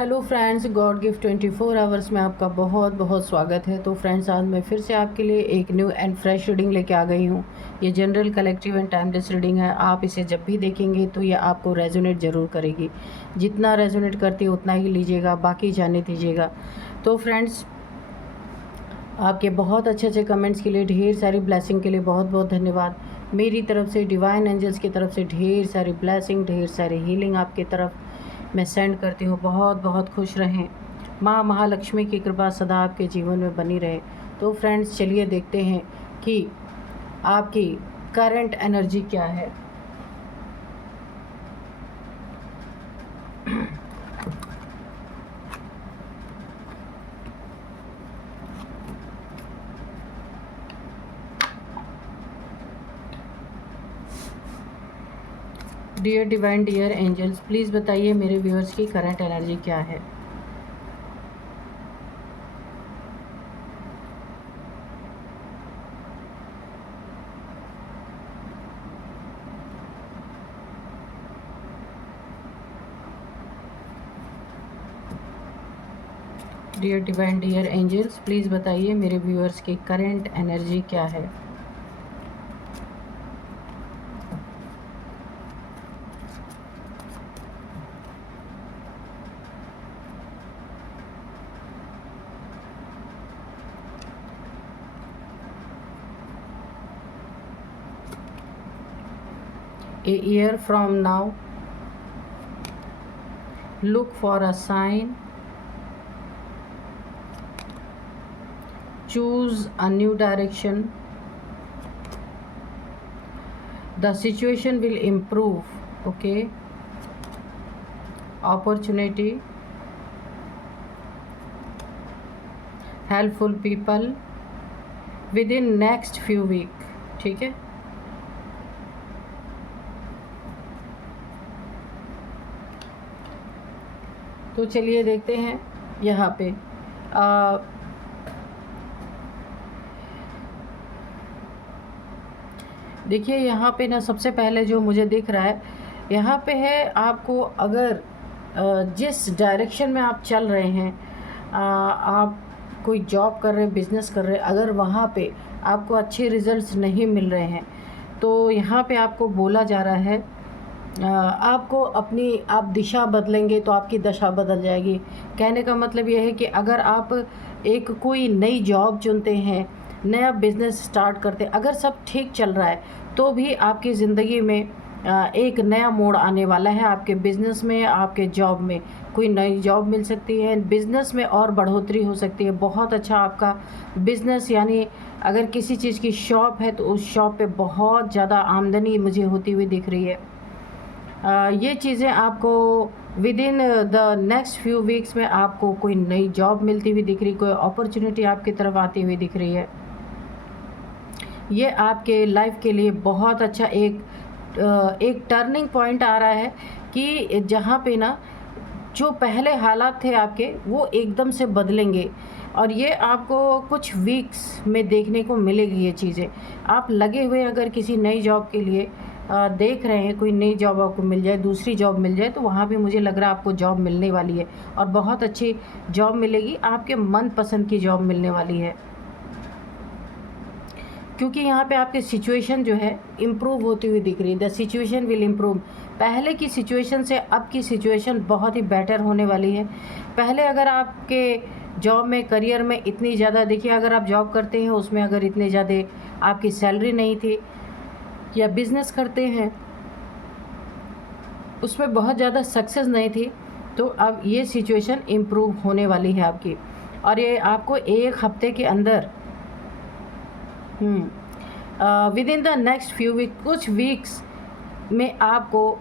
Hello friends, God gift 24 hours में आपका बहुत बहुत स्वागत है। तो फ्रेंड्स, आज मैं फिर से आपके लिए एक न्यू एंड फ्रेश रीडिंग लेके आ गई हूँ। ये general, collective and timeless reading है। आप इसे जब भी देखेंगे तो ये आपको रेजोनेट ज़रूर करेगी। जितना रेजोनेट करती है उतना ही लीजिएगा, बाकी जाने दीजिएगा। तो फ्रेंड्स, आपके बहुत अच्छे अच्छे कमेंट्स के लिए, ढेर सारी ब्लेसिंग के लिए बहुत बहुत धन्यवाद। मेरी तरफ से, डिवाइन एंजल्स की तरफ से ढेर सारी ब्लेसिंग, ढेर सारी हीलिंग आपकी तरफ मैं सेंड करती हूँ। बहुत बहुत खुश रहें। माँ महालक्ष्मी की कृपा सदा आपके जीवन में बनी रहे। तो फ्रेंड्स, चलिए देखते हैं कि आपकी करंट एनर्जी क्या है। Dear divine, dear angels, please बताइए मेरे व्यूअर्स की करंट एनर्जी क्या है। Dear divine, dear angels, please बताइए मेरे व्यूअर्स की करंट एनर्जी क्या है। A year from now, look for a sign, choose a new direction, the situation will improve, okay, opportunity, helpful people within next few week। ठीक है, तो चलिए देखते हैं यहाँ पे। देखिए यहाँ पे ना, सबसे पहले जो मुझे दिख रहा है यहाँ पे है, आपको अगर जिस डायरेक्शन में आप चल रहे हैं, आप कोई जॉब कर रहे हैं, बिज़नेस कर रहे हैं, अगर वहाँ पे आपको अच्छे रिजल्ट्स नहीं मिल रहे हैं तो यहाँ पे आपको बोला जा रहा है आपको आप दिशा बदलेंगे तो आपकी दशा बदल जाएगी। कहने का मतलब यह है कि अगर आप एक कोई नई जॉब चुनते हैं, नया बिज़नेस स्टार्ट करते हैं, अगर सब ठीक चल रहा है तो भी आपकी ज़िंदगी में एक नया मोड़ आने वाला है। आपके बिज़नेस में, आपके जॉब में कोई नई जॉब मिल सकती है, बिज़नेस में और बढ़ोतरी हो सकती है। बहुत अच्छा आपका बिज़नेस, यानी अगर किसी चीज़ की शॉप है तो उस शॉप पे बहुत ज़्यादा आमदनी मुझे होती हुई दिख रही है। ये चीज़ें आपको with in the next few weeks में आपको कोई नई जॉब मिलती हुई दिख रही, कोई अपॉर्चुनिटी आपकी तरफ आती हुई दिख रही है। ये आपके लाइफ के लिए बहुत अच्छा एक टर्निंग पॉइंट आ रहा है कि जहाँ पे ना जो पहले हालात थे आपके, वो एकदम से बदलेंगे और ये आपको कुछ वीक्स में देखने को मिलेगी ये चीज़ें। आप लगे हुए अगर किसी नई जॉब के लिए देख रहे हैं, कोई नई जॉब आपको मिल जाए, दूसरी जॉब मिल जाए, तो वहाँ पे मुझे लग रहा है आपको जॉब मिलने वाली है और बहुत अच्छी जॉब मिलेगी, आपके मनपसंद की जॉब मिलने वाली है। क्योंकि यहाँ पे आपकी सिचुएशन जो है इम्प्रूव होती हुई दिख रही है। The situation will improve. पहले की सिचुएशन से अब की सिचुएशन बहुत ही बेटर होने वाली है। पहले अगर आपके जॉब में, करियर में इतनी ज़्यादा, देखिए अगर आप जॉब करते हैं उसमें अगर इतने ज़्यादा आपकी सैलरी नहीं थी, या बिज़नेस करते हैं उसमें बहुत ज़्यादा सक्सेस नहीं थी, तो अब ये सिचुएशन इम्प्रूव होने वाली है आपकी। और ये आपको एक हफ्ते के अंदर within the next few week, कुछ वीक्स में आपको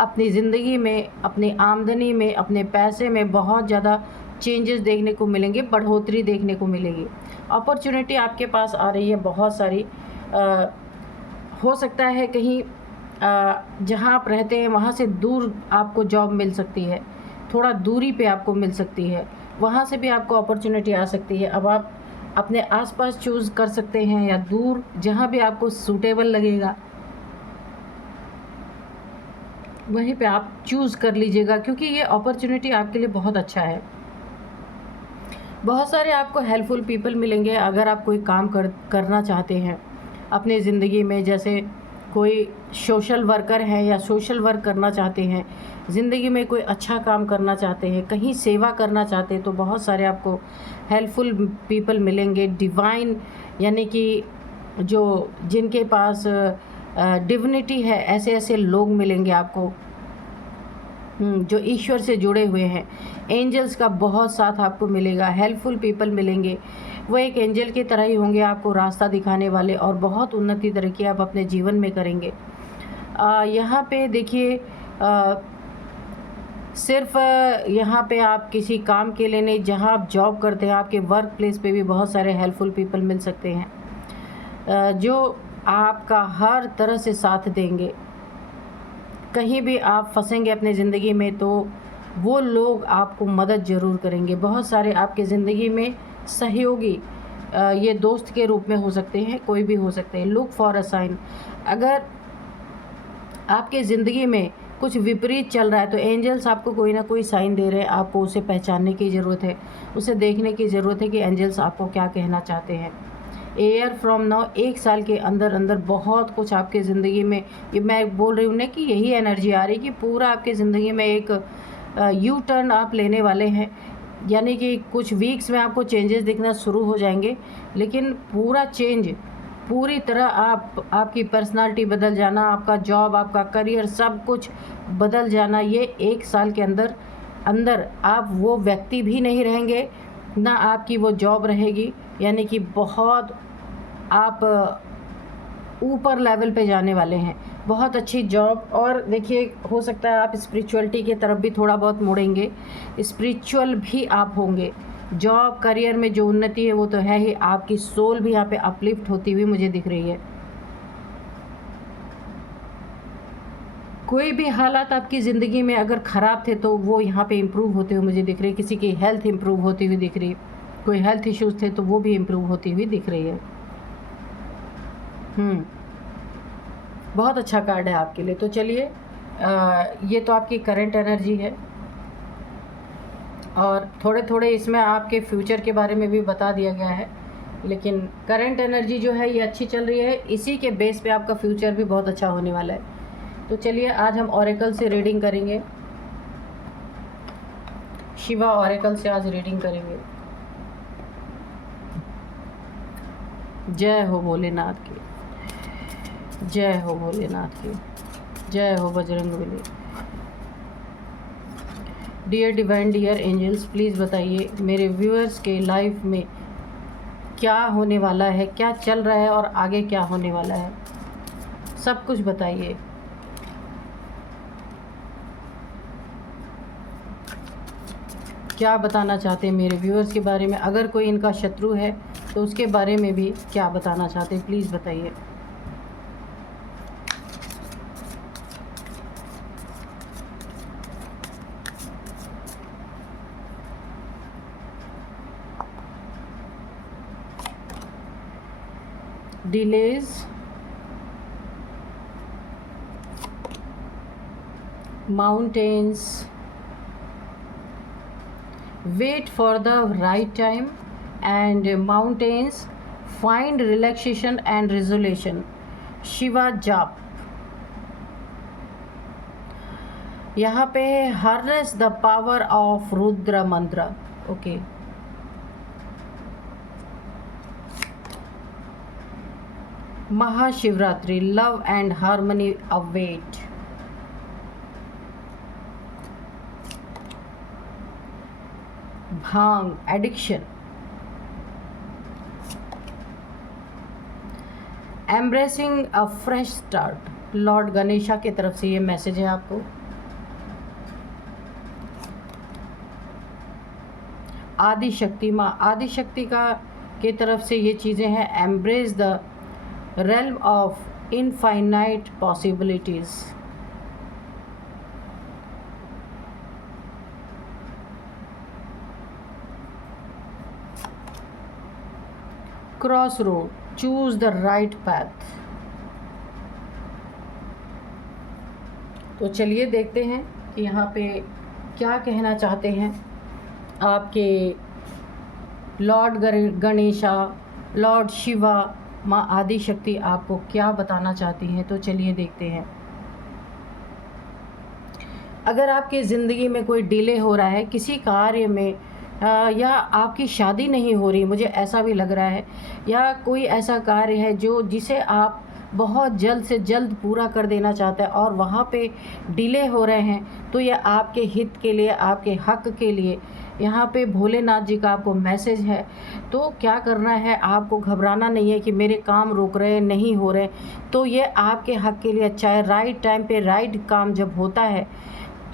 अपनी ज़िंदगी में, अपनी आमदनी में, अपने पैसे में बहुत ज़्यादा चेंजेस देखने को मिलेंगे, बढ़ोतरी देखने को मिलेगी। अपॉर्चुनिटी आपके पास आ रही है बहुत सारी। हो सकता है कहीं जहाँ आप रहते हैं वहाँ से दूर आपको जॉब मिल सकती है, थोड़ा दूरी पे आपको मिल सकती है, वहाँ से भी आपको अपॉर्चुनिटी आ सकती है। अब आप अपने आसपास चूज़ कर सकते हैं या दूर, जहाँ भी आपको सूटेबल लगेगा। वहीं पे आप चूज़ कर लीजिएगा, क्योंकि ये अपॉर्चुनिटी आपके लिए बहुत अच्छा है। बहुत सारे आपको हेल्पफुल पीपल मिलेंगे अगर आप कोई काम करना चाहते हैं अपने ज़िंदगी में। जैसे कोई सोशल वर्कर है या सोशल वर्क करना चाहते हैं, ज़िंदगी में कोई अच्छा काम करना चाहते हैं, कहीं सेवा करना चाहते हैं, तो बहुत सारे आपको हेल्पफुल पीपल मिलेंगे। डिवाइन यानी कि जो जिनके पास डिविनिटी है, ऐसे ऐसे लोग मिलेंगे आपको जो ईश्वर से जुड़े हुए हैं। एंजल्स का बहुत साथ आपको मिलेगा, हेल्पफुल पीपल मिलेंगे। वो एक एंजल की तरह ही होंगे, आपको रास्ता दिखाने वाले, और बहुत उन्नति तरक्की आप अपने जीवन में करेंगे। यहाँ पे देखिए, सिर्फ यहाँ पे आप किसी काम के लिए नहीं, जहाँ आप जॉब करते हैं आपके वर्क प्लेस पे भी बहुत सारे हेल्पफुल पीपल मिल सकते हैं जो आपका हर तरह से साथ देंगे। कहीं भी आप फंसेंगे अपने ज़िंदगी में तो वो लोग आपको मदद ज़रूर करेंगे। बहुत सारे आपके ज़िंदगी में सहयोगी ये दोस्त के रूप में हो सकते हैं, कोई भी हो सकते हैं। Look for a sign. अगर आपके ज़िंदगी में कुछ विपरीत चल रहा है तो एंजल्स आपको कोई ना कोई साइन दे रहे हैं, आपको उसे पहचानने की ज़रूरत है, उसे देखने की ज़रूरत है कि एंजल्स आपको क्या कहना चाहते हैं। एयर फ्रॉम नाउ, 1 साल के अंदर अंदर बहुत कुछ आपके ज़िंदगी में, ये मैं बोल रही हूँ ना कि यही एनर्जी आ रही है कि पूरा आपके ज़िंदगी में एक यू टर्न आप लेने वाले हैं। यानी कि कुछ वीक्स में आपको चेंजेस दिखना शुरू हो जाएंगे, लेकिन पूरा चेंज, पूरी तरह आपकी पर्सनालिटी बदल जाना, आपका जॉब, आपका करियर, सब कुछ बदल जाना। ये 1 साल के अंदर अंदर आप वो व्यक्ति भी नहीं रहेंगे, ना आपकी वो जॉब रहेगी। यानी कि बहुत आप ऊपर लेवल पे जाने वाले हैं, बहुत अच्छी जॉब। और देखिए, हो सकता है आप स्पिरिचुअलिटी की तरफ भी थोड़ा बहुत मुड़ेंगे, स्पिरिचुअल भी आप होंगे। जॉब करियर में जो उन्नति है वो तो है ही, आपकी सोल भी यहाँ पे अपलिफ्ट होती हुई मुझे दिख रही है। कोई भी हालात आपकी ज़िंदगी में अगर ख़राब थे तो वो यहाँ पे इम्प्रूव होते हुए मुझे दिख रही है। किसी की हेल्थ इम्प्रूव होती हुई दिख रही है, कोई हेल्थ इश्यूज़ थे तो वो भी इम्प्रूव होती हुई दिख रही है। बहुत अच्छा कार्ड है आपके लिए। तो चलिए, ये तो आपकी करंट एनर्जी है, और थोड़े थोड़े इसमें आपके फ्यूचर के बारे में भी बता दिया गया है, लेकिन करंट एनर्जी जो है ये अच्छी चल रही है, इसी के बेस पे आपका फ्यूचर भी बहुत अच्छा होने वाला है। तो चलिए, आज हम ऑरेकल से रीडिंग करेंगे, शिवा ऑरेकल से आज रीडिंग करेंगे। जय हो भोलेनाथ की, जय हो भोलेनाथ की, जय हो Bajrangbali. Dear divine, dear angels, please बताइए मेरे व्यूअर्स के लाइफ में क्या होने वाला है, क्या चल रहा है और आगे क्या होने वाला है, सब कुछ बताइए। क्या बताना चाहते हैं मेरे व्यूअर्स के बारे में, अगर कोई इनका शत्रु है तो उसके बारे में भी क्या बताना चाहते हैं, प्लीज़ बताइए। delays, mountains, wait for the right time, and mountains, find relaxation and resolution, Shiva जाप। यहाँ पे harness the power of Rudra mantra. Okay, Mahashivratri, love and harmony await. Bhang, addiction. Embracing a fresh start, lord Ganesha की तरफ से ये मैसेज है आपको। आदि शक्ति माँ, आदि शक्ति का की तरफ से ये चीज़ें हैं। Embrace the realm of infinite possibilities, crossroad, choose the right path, तो चलिए देखते हैं कि यहाँ पे क्या कहना चाहते हैं आपके लॉर्ड गणेशा, लॉर्ड शिवा, माँ आदि शक्ति आपको क्या बताना चाहती हैं। तो चलिए देखते हैं। अगर आपकी ज़िंदगी में कोई डिले हो रहा है किसी कार्य में, या आपकी शादी नहीं हो रही, मुझे ऐसा भी लग रहा है, या कोई ऐसा कार्य है जिसे आप बहुत जल्द से जल्द पूरा कर देना चाहते हैं और वहाँ पे डिले हो रहे हैं, तो यह आपके हित के लिए, आपके हक के लिए यहाँ पे भोलेनाथ जी का आपको मैसेज है। तो क्या करना है, आपको घबराना नहीं है कि मेरे काम रुक रहे हैं, नहीं हो रहे, तो ये आपके हक के लिए अच्छा है। राइट टाइम पे राइट काम जब होता है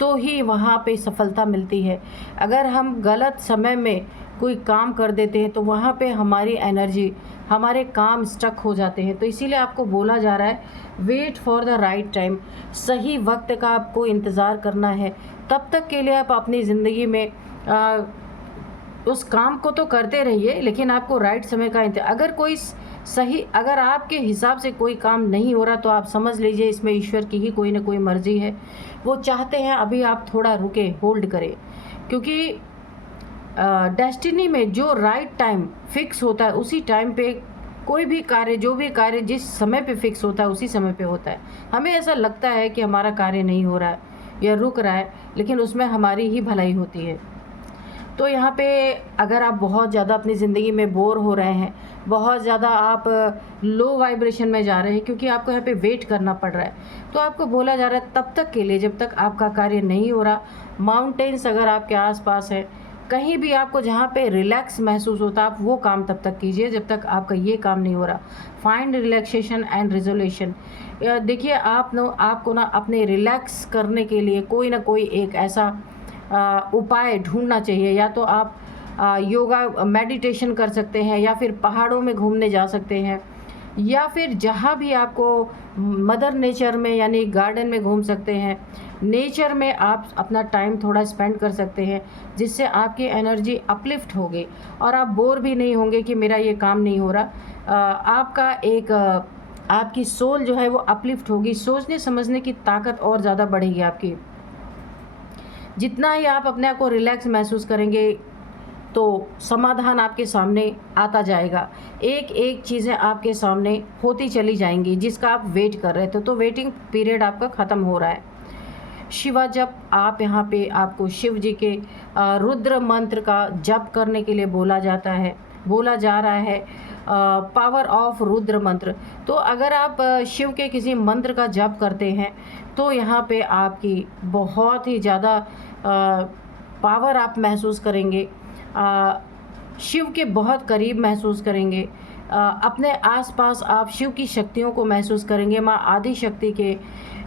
तो ही वहाँ पे सफलता मिलती है। अगर हम गलत समय में कोई काम कर देते हैं तो वहाँ पे हमारी एनर्जी, हमारे काम स्टक हो जाते हैं। तो इसीलिए आपको बोला जा रहा है wait for the right time, सही वक्त का आपको इंतज़ार करना है। तब तक के लिए आप अपनी ज़िंदगी में उस काम को तो करते रहिए, लेकिन आपको राइट समय का अगर आपके हिसाब से कोई काम नहीं हो रहा तो आप समझ लीजिए इसमें ईश्वर की ही कोई ना कोई मर्जी है। वो चाहते हैं अभी आप थोड़ा रुके, होल्ड करें, क्योंकि डेस्टिनी में जो राइट टाइम फिक्स होता है उसी टाइम पे कोई भी कार्य, जो भी कार्य जिस समय पे फिक्स होता है उसी समय पे होता है। हमें ऐसा लगता है कि हमारा कार्य नहीं हो रहा है या रुक रहा है, लेकिन उसमें हमारी ही भलाई होती है। तो यहाँ पे अगर आप बहुत ज़्यादा अपनी ज़िंदगी में बोर हो रहे हैं, बहुत ज़्यादा आप लो वाइब्रेशन में जा रहे हैं, क्योंकि आपको यहाँ पे वेट करना पड़ रहा है, तो आपको बोला जा रहा है तब तक के लिए जब तक आपका कार्य नहीं हो रहा। माउंटेन्स अगर आपके आसपास है, कहीं भी आपको जहाँ पे रिलैक्स महसूस होता है, आप वो काम तब तक कीजिए जब तक आपका ये काम नहीं हो रहा। Find relaxation and resolution. देखिए आपको ना अपने रिलैक्स करने के लिए कोई ना कोई एक ऐसा उपाय ढूंढना चाहिए। या तो आप योगा मेडिटेशन कर सकते हैं, या फिर पहाड़ों में घूमने जा सकते हैं, या फिर जहाँ भी आपको मदर नेचर में यानी गार्डन में घूम सकते हैं। नेचर में आप अपना टाइम थोड़ा स्पेंड कर सकते हैं, जिससे आपकी एनर्जी अपलिफ्ट होगी और आप बोर भी नहीं होंगे कि मेरा ये काम नहीं हो रहा। आपकी सोल जो है वो अपलिफ्ट होगी, सोचने समझने की ताकत और ज़्यादा बढ़ेगी आपकी। जितना ही आप अपने आप को रिलैक्स महसूस करेंगे तो समाधान आपके सामने आता जाएगा। एक एक चीज़ें आपके सामने होती चली जाएंगी जिसका आप वेट कर रहे थे। तो वेटिंग पीरियड आपका ख़त्म हो रहा है। शिवा जप, आप यहाँ पे आपको शिव जी के रुद्र मंत्र का जप करने के लिए बोला जा रहा है। पावर ऑफ रुद्र मंत्र। तो अगर आप शिव के किसी मंत्र का जप करते हैं तो यहाँ पे आपकी बहुत ही ज़्यादा पावर आप महसूस करेंगे, शिव के बहुत करीब महसूस करेंगे। अपने आसपास आप शिव की शक्तियों को महसूस करेंगे, माँ आदि शक्ति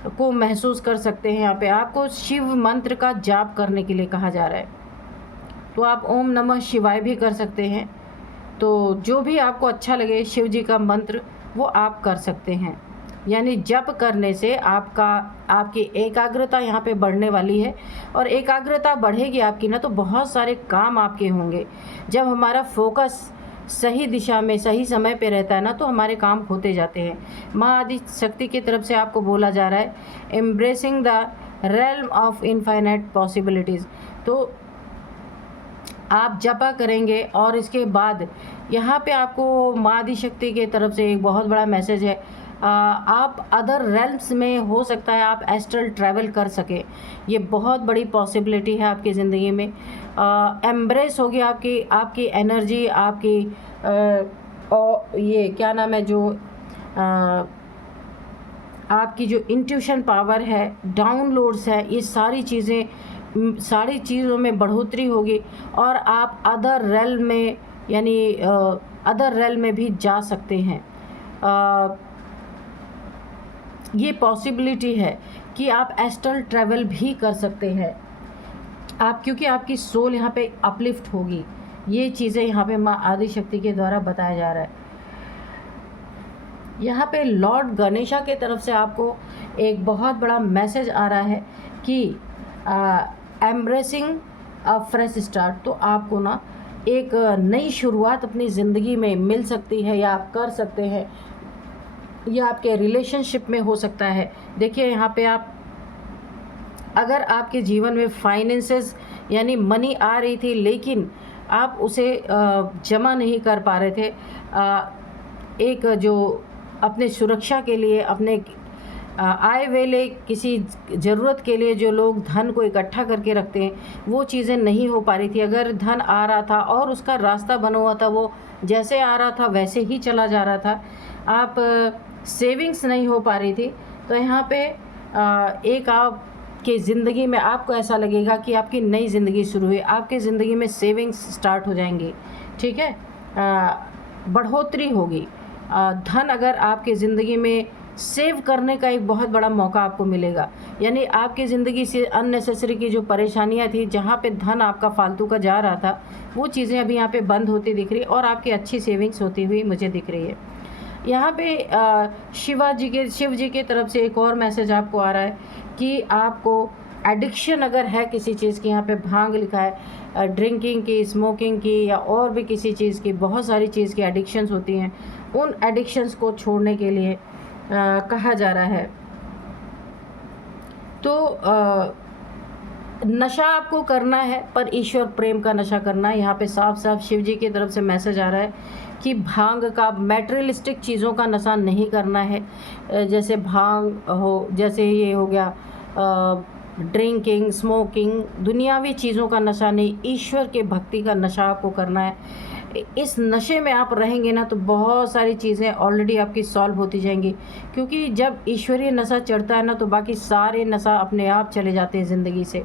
को महसूस कर सकते हैं। यहाँ पे आपको शिव मंत्र का जाप करने के लिए कहा जा रहा है। तो आप ओम नमः शिवाय भी कर सकते हैं। तो जो भी आपको अच्छा लगे शिव जी का मंत्र वो आप कर सकते हैं। यानी जप करने से आपकी एकाग्रता यहाँ पे बढ़ने वाली है, और एकाग्रता बढ़ेगी आपकी ना तो बहुत सारे काम आपके होंगे। जब हमारा फोकस सही दिशा में सही समय पे रहता है ना तो हमारे काम होते जाते हैं। माँ आदि शक्ति की तरफ से आपको बोला जा रहा है embracing the realm of infinite possibilities. तो आप जपा करेंगे और इसके बाद यहाँ पे आपको माँ आदि शक्ति की तरफ से एक बहुत बड़ा मैसेज है। आप अदर रेल्म्स में हो सकता है आप एस्ट्रल ट्रैवल कर सके, ये बहुत बड़ी पॉसिबिलिटी है आपकी ज़िंदगी में। एम्ब्रेस होगी आपकी एनर्जी, आपकी और ये क्या नाम है जो आपकी जो इंट्यूशन पावर है, डाउनलोड्स है, ये सारी चीज़ों में बढ़ोतरी होगी और आप अदर रेल्म में यानी अदर रेल्म में भी जा सकते हैं। ये पॉसिबिलिटी है कि आप एस्ट्रल ट्रैवल भी कर सकते हैं क्योंकि आपकी सोल यहाँ पे अपलिफ्ट होगी। ये चीज़ें यहाँ पे माँ आदि शक्ति के द्वारा बताया जा रहा है। यहाँ पे लॉर्ड गणेशा के तरफ से आपको एक बहुत बड़ा मैसेज आ रहा है कि एम्ब्रेसिंग अ फ्रेश स्टार्ट। तो आपको ना एक नई शुरुआत अपनी ज़िंदगी में मिल सकती है या आप कर सकते हैं, या आपके रिलेशनशिप में हो सकता है। देखिए यहाँ पे आप अगर आपके जीवन में फाइनेंसेस यानी मनी आ रही थी लेकिन आप उसे जमा नहीं कर पा रहे थे, एक जो अपने सुरक्षा के लिए, अपने आय वेले किसी ज़रूरत के लिए जो लोग धन को इकट्ठा करके रखते हैं, वो चीज़ें नहीं हो पा रही थी। अगर धन आ रहा था और उसका रास्ता बना हुआ था, वो जैसे आ रहा था वैसे ही चला जा रहा था, आप सेविंग्स नहीं हो पा रही थी, तो यहाँ पे एक आपकी ज़िंदगी में आपको ऐसा लगेगा कि आपकी नई ज़िंदगी शुरू हुई, आपकी ज़िंदगी में सेविंग्स स्टार्ट हो जाएंगी, ठीक है, बढ़ोतरी होगी। धन अगर आपकी ज़िंदगी में सेव करने का एक बहुत बड़ा मौका आपको मिलेगा, यानी आपकी ज़िंदगी से अननेसेसरी की जो परेशानियां थी, जहां पे धन आपका फालतू का जा रहा था, वो चीज़ें अभी यहाँ पे बंद होती दिख रही और आपकी अच्छी सेविंग्स होती हुई मुझे दिख रही है। यहाँ पे शिव जी के तरफ से एक और मैसेज आपको आ रहा है कि आपको एडिक्शन अगर है किसी चीज़ की, यहाँ पे भांग लिखा है, ड्रिंकिंग की, स्मोकिंग की या और भी किसी चीज़ की, बहुत सारी चीज़ की एडिक्शंस होती हैं, उन एडिक्शंस को छोड़ने के लिए कहा जा रहा है। तो नशा आपको करना है, पर ईश्वर प्रेम का नशा करना है। यहाँ पे साफ साफ शिव जी की तरफ से मैसेज आ रहा है कि भांग का, मैटेरियलिस्टिक चीज़ों का नशा नहीं करना है, जैसे भांग हो, जैसे ये हो गया ड्रिंकिंग, स्मोकिंग, दुनियावी चीज़ों का नशा नहीं, ईश्वर के भक्ति का नशा आपको करना है। इस नशे में आप रहेंगे ना तो बहुत सारी चीज़ें ऑलरेडी आपकी सॉल्व होती जाएंगी, क्योंकि जब ईश्वरीय नशा चढ़ता है ना तो बाकी सारे नशा अपने आप चले जाते हैं ज़िंदगी से।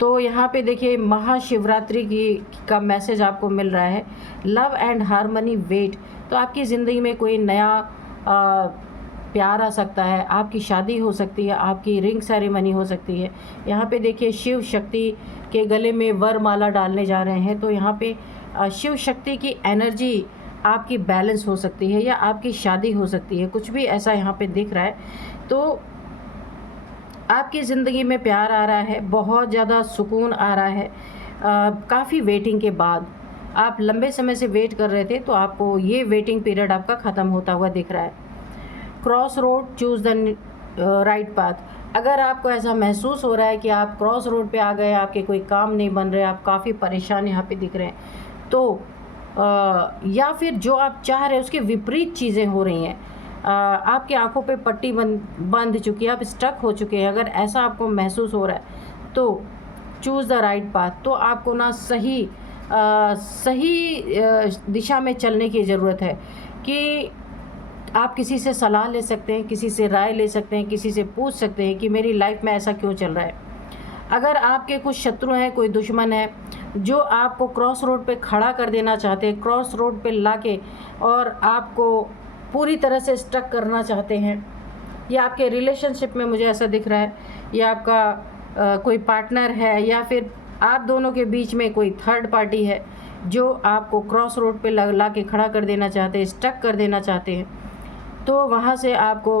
तो यहाँ पे देखिए महाशिवरात्रि का मैसेज आपको मिल रहा है, लव एंड हारमनी वेट। तो आपकी ज़िंदगी में कोई नया प्यार आ सकता है, आपकी शादी हो सकती है, आपकी रिंग सेरेमनी हो सकती है। यहाँ पे देखिए शिव शक्ति के गले में वरमाला डालने जा रहे हैं, तो यहाँ पे शिव शक्ति की एनर्जी आपकी बैलेंस हो सकती है या आपकी शादी हो सकती है, कुछ भी ऐसा यहाँ पे दिख रहा है। तो आपकी ज़िंदगी में प्यार आ रहा है, बहुत ज़्यादा सुकून आ रहा है। काफ़ी वेटिंग के बाद, आप लंबे समय से वेट कर रहे थे तो आपको ये वेटिंग पीरियड आपका ख़त्म होता हुआ दिख रहा है। Cross road, choose the right path. अगर आपको ऐसा महसूस हो रहा है कि आप क्रॉस रोड पे आ गए, आपके कोई काम नहीं बन रहे, आप काफ़ी परेशान यहाँ पे दिख रहे हैं, तो या फिर जो आप चाह रहे हैं उसके विपरीत चीज़ें हो रही हैं, आपकी आंखों पे पट्टी बंध चुकी है, आप स्टक हो चुके हैं, अगर ऐसा आपको महसूस हो रहा है तो चूज़ द राइट पाथ। तो आपको ना सही दिशा में चलने की ज़रूरत है कि आप किसी से सलाह ले सकते हैं, किसी से राय ले सकते हैं, किसी से पूछ सकते हैं कि मेरी लाइफ में ऐसा क्यों चल रहा है। अगर आपके कुछ शत्रु हैं, कोई दुश्मन है जो आपको क्रॉस रोड पे खड़ा कर देना चाहते हैं, क्रॉस रोड पे लाके और आपको पूरी तरह से स्टक करना चाहते हैं, या आपके रिलेशनशिप में मुझे ऐसा दिख रहा है, या आपका कोई पार्टनर है, या फिर आप दोनों के बीच में कोई थर्ड पार्टी है जो आपको क्रॉस रोड पे ला के खड़ा कर देना चाहते हैं, स्टक कर देना चाहते हैं, तो वहाँ से आपको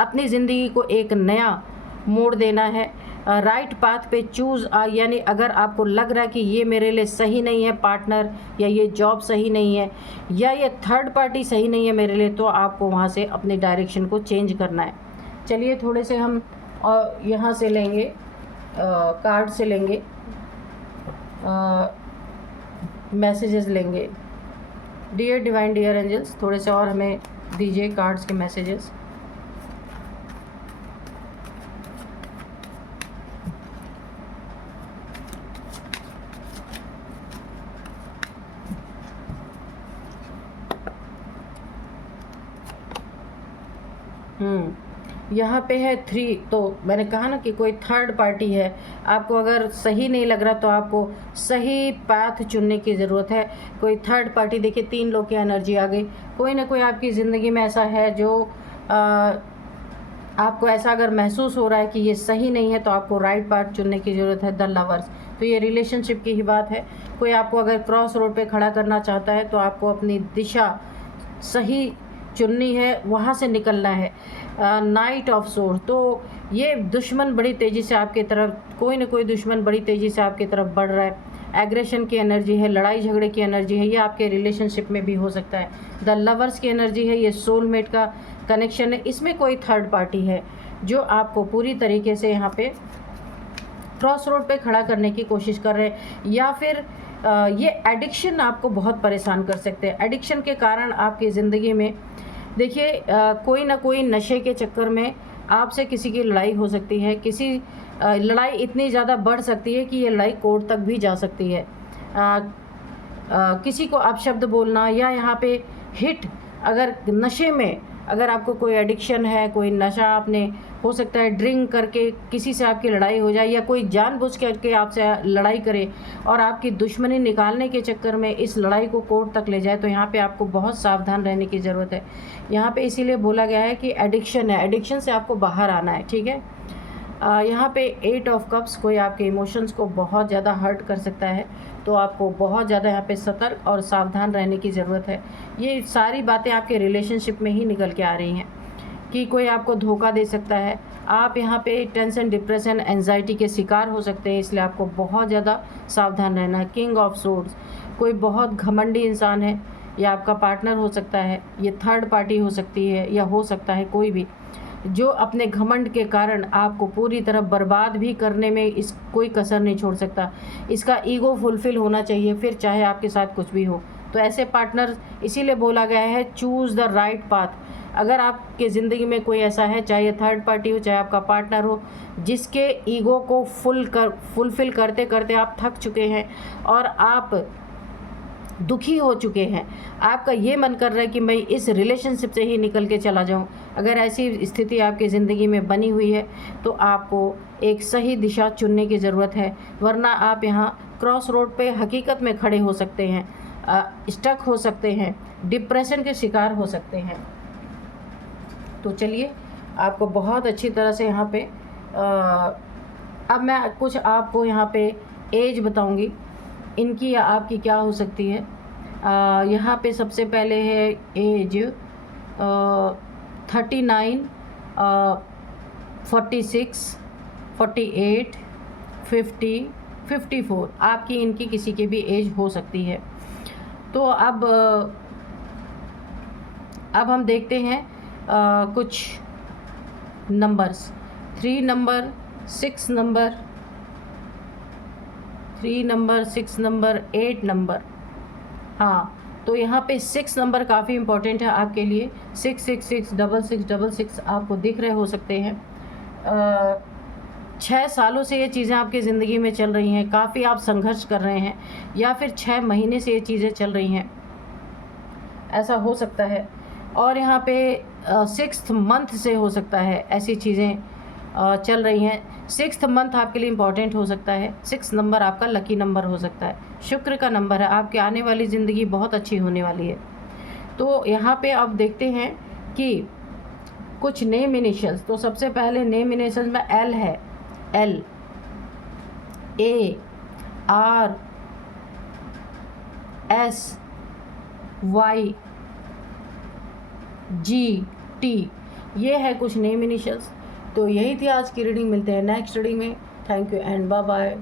अपनी ज़िंदगी को एक नया मोड़ देना है। राइट पाथ पे चूज़, यानी अगर आपको लग रहा है कि ये मेरे लिए सही नहीं है पार्टनर, या ये जॉब सही नहीं है, या ये थर्ड पार्टी सही नहीं है मेरे लिए, तो आपको वहाँ से अपनी डायरेक्शन को चेंज करना है। चलिए थोड़े से हम यहाँ से लेंगे, कार्ड से लेंगे, मैसेजेस लेंगे। डियर डिवाइन, डियर एंजल्स, थोड़े से और हमें दीजिए कार्ड्स के मैसेजेस। यहाँ पे है 3, तो मैंने कहा ना कि कोई थर्ड पार्टी है, आपको अगर सही नहीं लग रहा तो आपको सही पाथ चुनने की ज़रूरत है। कोई थर्ड पार्टी, देखिए 3 लोग की एनर्जी आ गई, कोई ना कोई आपकी ज़िंदगी में ऐसा है जो आपको ऐसा अगर महसूस हो रहा है कि ये सही नहीं है, तो आपको राइट पाथ चुनने की ज़रूरत है। द लवर्स, तो ये रिलेशनशिप की ही बात है। कोई आपको अगर क्रॉस रोड पे खड़ा करना चाहता है तो आपको अपनी दिशा सही चुननी है, वहाँ से निकलना है। नाइट ऑफ सोर्ड, तो ये दुश्मन बड़ी तेज़ी से आपकी तरफ, कोई ना कोई दुश्मन बड़ी तेज़ी से आपकी तरफ बढ़ रहा है। एग्रेशन की एनर्जी है, लड़ाई झगड़े की एनर्जी है, ये आपके रिलेशनशिप में भी हो सकता है। द लवर्स की एनर्जी है, ये सोलमेट का कनेक्शन है, इसमें कोई थर्ड पार्टी है। जो आपको पूरी तरीके से यहाँ पे क्रॉस रोड पे खड़ा करने की कोशिश कर रहे हैं, या फिर ये एडिक्शन आपको बहुत परेशान कर सकते हैं। एडिक्शन के कारण आपकी ज़िंदगी में देखिए कोई ना कोई नशे के चक्कर में आपसे किसी की लड़ाई हो सकती है, किसी लड़ाई इतनी ज़्यादा बढ़ सकती है कि ये लड़ाई कोर्ट तक भी जा सकती है। किसी को अपशब्द बोलना, या यहाँ पे हिट, अगर नशे में अगर आपको कोई एडिक्शन है, कोई नशा आपने, हो सकता है ड्रिंक करके किसी से आपकी लड़ाई हो जाए, या कोई जानबूझ करके आपसे लड़ाई करे और आपकी दुश्मनी निकालने के चक्कर में इस लड़ाई को कोर्ट तक ले जाए, तो यहाँ पे आपको बहुत सावधान रहने की ज़रूरत है। यहाँ पे इसीलिए बोला गया है कि एडिक्शन है, एडिक्शन से आपको बाहर आना है, ठीक है। यहाँ पे 8 ऑफ कप्स कोई आपके इमोशंस को बहुत ज़्यादा हर्ट कर सकता है, तो आपको बहुत ज़्यादा यहाँ पे सतर्क और सावधान रहने की ज़रूरत है। ये सारी बातें आपके रिलेशनशिप में ही निकल के आ रही हैं कि कोई आपको धोखा दे सकता है, आप यहाँ पे टेंशन, डिप्रेशन, एंजाइटी के शिकार हो सकते हैं, इसलिए आपको बहुत ज़्यादा सावधान रहना है। किंग ऑफ सोर्ड्स, कोई बहुत घमंडी इंसान है, या आपका पार्टनर हो सकता है, ये थर्ड पार्टी हो सकती है, या हो सकता है कोई भी जो अपने घमंड के कारण आपको पूरी तरह बर्बाद भी करने में इस कोई कसर नहीं छोड़ सकता। इसका ईगो फुलफ़िल होना चाहिए, फिर चाहे आपके साथ कुछ भी हो। तो ऐसे पार्टनर, इसीलिए बोला गया है चूज़ द राइट पाथ। अगर आपके ज़िंदगी में कोई ऐसा है, चाहे ये थर्ड पार्टी हो, चाहे आपका पार्टनर हो, जिसके ईगो को फुलफ़िल करते करते आप थक चुके हैं और आप दुखी हो चुके हैं, आपका ये मन कर रहा है कि मैं इस रिलेशनशिप से ही निकल के चला जाऊं, अगर ऐसी स्थिति आपकी ज़िंदगी में बनी हुई है तो आपको एक सही दिशा चुनने की ज़रूरत है, वरना आप यहाँ क्रॉस रोड पे हकीकत में खड़े हो सकते हैं, स्टक हो सकते हैं, डिप्रेशन के शिकार हो सकते हैं। तो चलिए आपको बहुत अच्छी तरह से यहाँ पे अब मैं कुछ आपको यहाँ पे एज बताऊँगी, इनकी या आपकी क्या हो सकती है। यहाँ पे सबसे पहले है एज 39, 46, 48, 50, 54, आपकी इनकी किसी की भी एज हो सकती है। तो अब हम देखते हैं कुछ numbers. 3 number, 6 number, 3 number, 6 number, 8 number. हाँ, तो यहाँ पे 6 नंबर काफ़ी इम्पोर्टेंट है आपके लिए। 6, 6, 6, 6, 6, 6 आपको दिख रहे हो सकते हैं। 6 सालों से ये चीज़ें आपकी ज़िंदगी में चल रही हैं, काफ़ी आप संघर्ष कर रहे हैं, या फिर 6 महीने से ये चीज़ें चल रही हैं, ऐसा हो सकता है। और यहाँ पे 6th मंथ से हो सकता है ऐसी चीज़ें चल रही हैं। 6th मंथ आपके लिए इम्पॉर्टेंट हो सकता है। 6 नंबर आपका लकी नंबर हो सकता है, शुक्र का नंबर है, आपकी आने वाली ज़िंदगी बहुत अच्छी होने वाली है। तो यहाँ पे आप देखते हैं कि कुछ नेम इनिशियल्स, तो सबसे पहले नेम इनिशियल्स में एल है, L, A, R, S, Y, G, T, ये है कुछ नेम इनिशियल्स। तो यही थी आज की रीडिंग, मिलते हैं नेक्स्ट रीडिंग में। Thank you and bye bye.